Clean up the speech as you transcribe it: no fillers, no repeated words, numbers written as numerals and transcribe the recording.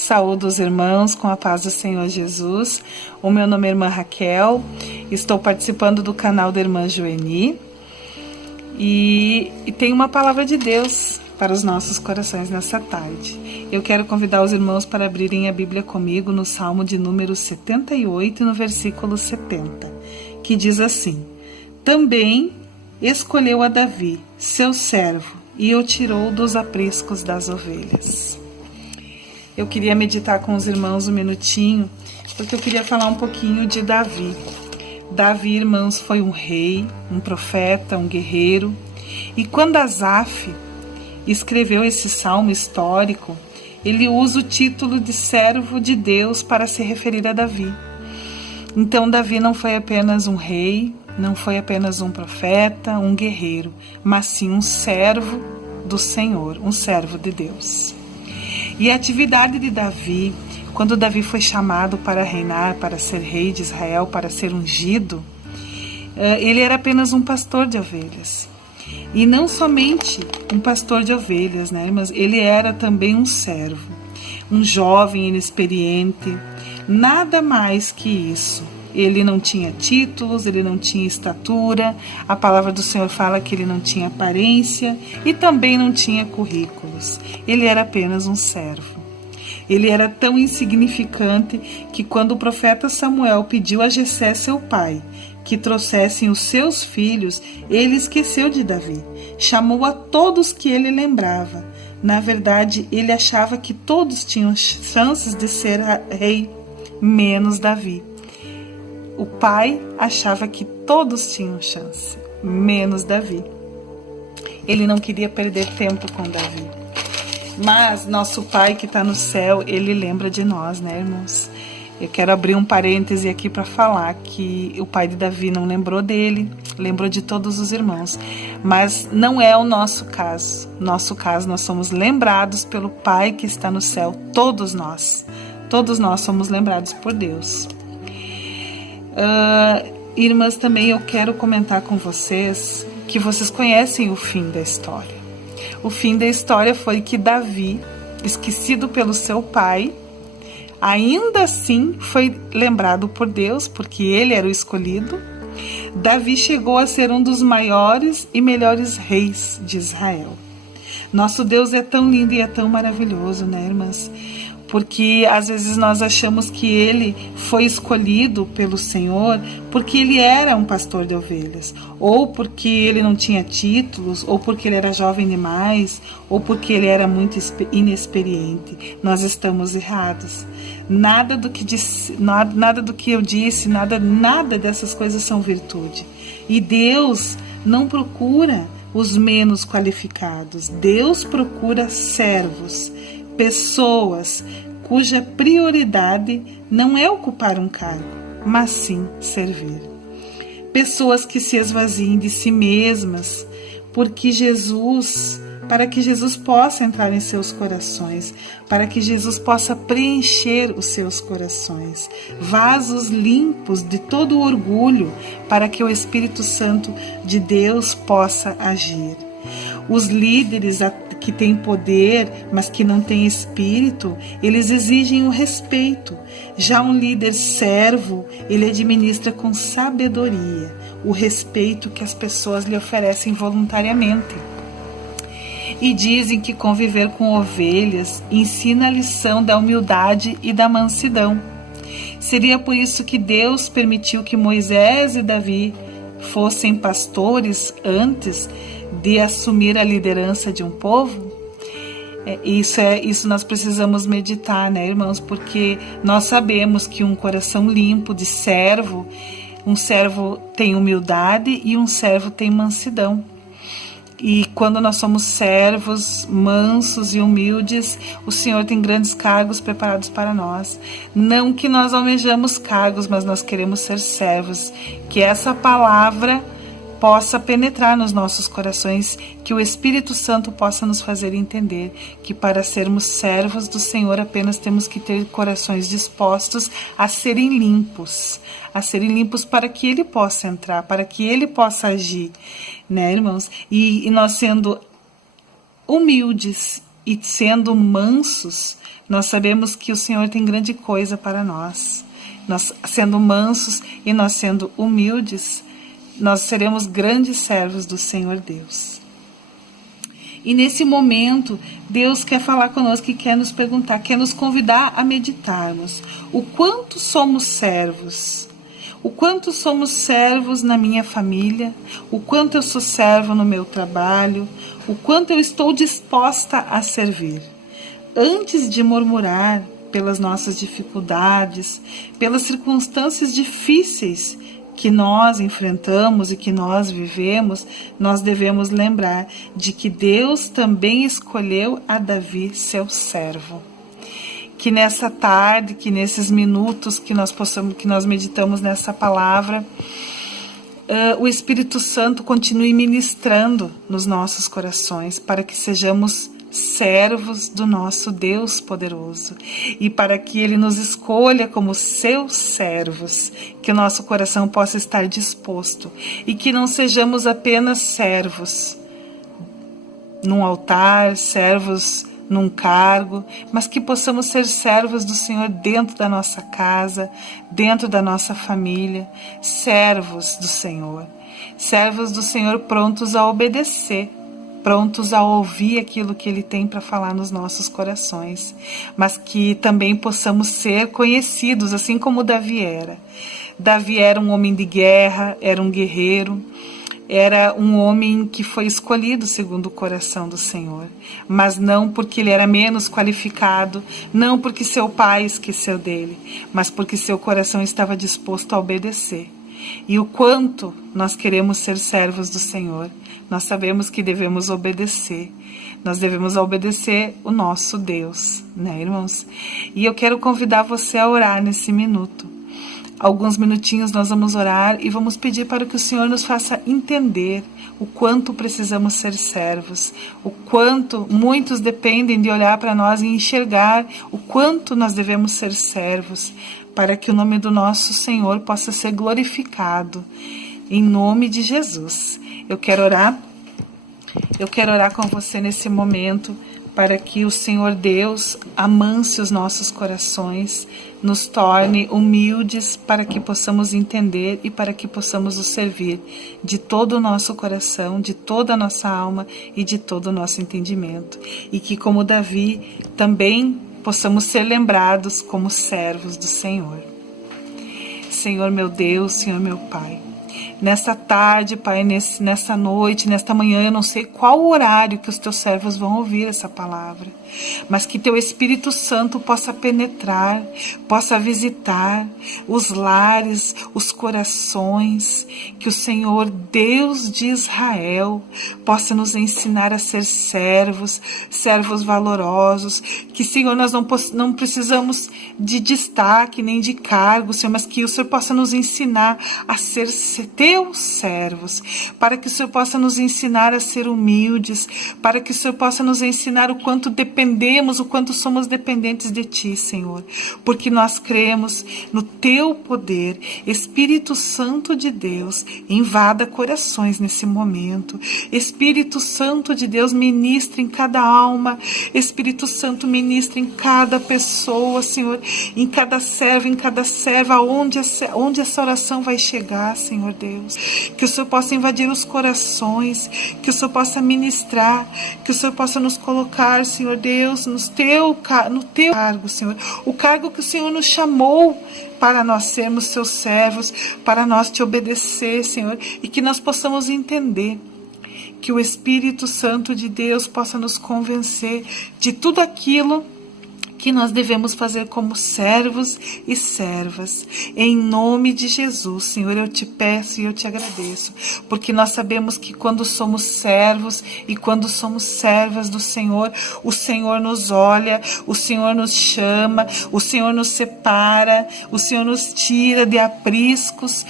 Saúdo os irmãos com a paz do Senhor Jesus. O meu nome é Irmã Raquel, estou participando do canal da Irmã Joeni e tem uma palavra de Deus para os nossos corações nessa tarde. Eu quero convidar os irmãos para abrirem a Bíblia comigo no Salmo de número 78 e no versículo 70, que diz assim: Também escolheu a Davi, seu servo, e o tirou dos apriscos das ovelhas. Eu queria meditar com os irmãos um minutinho, porque eu queria falar um pouquinho de Davi. Davi, irmãos, foi um rei, um profeta, um guerreiro. E quando Asaf escreveu esse salmo histórico, ele usa o título de servo de Deus para se referir a Davi. Então, Davi não foi apenas um rei, não foi apenas um profeta, um guerreiro, mas sim um servo do Senhor, um servo de Deus. E a atividade de Davi, quando Davi foi chamado para reinar, para ser rei de Israel, para ser ungido, ele era apenas um pastor de ovelhas. E não somente um pastor de ovelhas, né? Mas ele era também um servo, um jovem inexperiente, nada mais que isso. Ele não tinha títulos, ele não tinha estatura, a palavra do Senhor fala que ele não tinha aparência e também não tinha currículos. Ele era apenas um servo. Ele era tão insignificante que quando o profeta Samuel pediu a Jessé, seu pai, que trouxessem os seus filhos, ele esqueceu de Davi. Chamou a todos que ele lembrava. Na verdade, ele achava que todos tinham chances de ser rei, menos Davi. O pai achava que todos tinham chance, menos Davi. Ele não queria perder tempo com Davi. Mas nosso pai que está no céu, ele lembra de nós, né, irmãos? Eu quero abrir um parêntese aqui para falar que o pai de Davi não lembrou dele, lembrou de todos os irmãos. Mas não é o nosso caso. Nosso caso, nós somos lembrados pelo pai que está no céu, todos nós. Todos nós somos lembrados por Deus. Irmãs, também eu quero comentar com vocês que vocês conhecem o fim da história. O fim da história foi que Davi, esquecido pelo seu pai, ainda assim foi lembrado por Deus, porque ele era o escolhido. Davi chegou a ser um dos maiores e melhores reis de Israel. Nosso Deus é tão lindo e é tão maravilhoso, né, irmãs? Porque às vezes nós achamos que ele foi escolhido pelo Senhor porque ele era um pastor de ovelhas, ou porque ele não tinha títulos, ou porque ele era jovem demais, ou porque ele era muito inexperiente. Nós estamos errados. Nada do que eu disse, nada dessas coisas são virtude. E Deus não procura os menos qualificados. Deus procura servos, pessoas cuja prioridade não é ocupar um cargo, mas sim servir. Pessoas que se esvaziem de si mesmas, para que Jesus possa entrar em seus corações, para que Jesus possa preencher os seus corações. Vasos limpos de todo o orgulho, para que o Espírito Santo de Deus possa agir. Os líderes que têm poder, mas que não têm espírito, eles exigem o respeito. Já um líder servo, ele administra com sabedoria o respeito que as pessoas lhe oferecem voluntariamente. E dizem que conviver com ovelhas ensina a lição da humildade e da mansidão. Seria por isso que Deus permitiu que Moisés e Davi fossem pastores de assumir a liderança de um povo? Isso nós precisamos meditar, né, irmãos? Porque nós sabemos que um coração limpo de servo, um servo tem humildade e um servo tem mansidão. E quando nós somos servos, mansos e humildes, o Senhor tem grandes cargos preparados para nós. Não que nós almejamos cargos, mas nós queremos ser servos. Que essa palavra possa penetrar nos nossos corações, que o Espírito Santo possa nos fazer entender que para sermos servos do Senhor apenas temos que ter corações dispostos a serem limpos para que Ele possa entrar, para que Ele possa agir, né, irmãos? E nós sendo humildes e sendo mansos, nós sabemos que o Senhor tem grande coisa para nós. Nós sendo mansos e nós sendo humildes, nós seremos grandes servos do Senhor Deus. E nesse momento, Deus quer falar conosco e quer nos perguntar, quer nos convidar a meditarmos o quanto somos servos. O quanto somos servos na minha família, o quanto eu sou servo no meu trabalho, o quanto eu estou disposta a servir. Antes de murmurar pelas nossas dificuldades, pelas circunstâncias difíceis que nós enfrentamos e que nós vivemos, nós devemos lembrar de que Deus também escolheu a Davi, seu servo. Que nessa tarde, que nesses minutos que nós meditamos nessa palavra, o Espírito Santo continue ministrando nos nossos corações para que sejamos servos do nosso Deus poderoso e para que Ele nos escolha como seus servos, que o nosso coração possa estar disposto e que não sejamos apenas servos num altar, servos num cargo, mas que possamos ser servos do Senhor dentro da nossa casa, dentro da nossa família, servos do Senhor prontos a obedecer, prontos a ouvir aquilo que Ele tem para falar nos nossos corações, mas que também possamos ser conhecidos, assim como Davi era. Davi era um homem de guerra, era um guerreiro, era um homem que foi escolhido segundo o coração do Senhor, mas não porque ele era menos qualificado, não porque seu pai esqueceu dele, mas porque seu coração estava disposto a obedecer. E o quanto nós queremos ser servos do Senhor, nós sabemos que devemos obedecer. Nós devemos obedecer o nosso Deus, né, irmãos? E eu quero convidar você a orar nesse minuto. Alguns minutinhos nós vamos orar e vamos pedir para que o Senhor nos faça entender o quanto precisamos ser servos, o quanto muitos dependem de olhar para nós e enxergar o quanto nós devemos ser servos, para que o nome do nosso Senhor possa ser glorificado, em nome de Jesus. Eu quero orar com você nesse momento, para que o Senhor Deus amanse os nossos corações, nos torne humildes para que possamos entender e para que possamos o servir de todo o nosso coração, de toda a nossa alma e de todo o nosso entendimento. E que, como Davi, também possamos ser lembrados como servos do Senhor. Senhor meu Deus, Senhor meu Pai, nessa tarde, Pai, nessa noite, nesta manhã, eu não sei qual horário que os teus servos vão ouvir essa palavra, mas que teu Espírito Santo possa penetrar, possa visitar os lares, os corações, que o Senhor, Deus de Israel, possa nos ensinar a ser servos valorosos, que, Senhor, nós não precisamos de destaque nem de cargo, Senhor, mas que o Senhor possa nos ensinar a ser teus servos, para que o Senhor possa nos ensinar a ser humildes, para que o Senhor possa nos ensinar o quanto dependemos, o quanto somos dependentes de Ti, Senhor, porque nós cremos no Teu poder. Espírito Santo de Deus, invada corações nesse momento. Espírito Santo de Deus, ministra em cada alma. Espírito Santo, ministra em cada pessoa, Senhor, em cada servo, em cada serva, onde essa oração vai chegar, Senhor Deus. Que o Senhor possa invadir os corações, que o Senhor possa ministrar, que o Senhor possa nos colocar, Senhor Deus, no teu cargo, Senhor, o cargo que o Senhor nos chamou para nós sermos seus servos, para nós te obedecer, Senhor, e que nós possamos entender, que o Espírito Santo de Deus possa nos convencer de tudo aquilo que nós devemos fazer como servos e servas. Em nome de Jesus, Senhor, eu te peço e eu te agradeço, porque nós sabemos que quando somos servos e quando somos servas do Senhor, o Senhor nos olha, o Senhor nos chama, o Senhor nos separa, o Senhor nos tira de apriscos,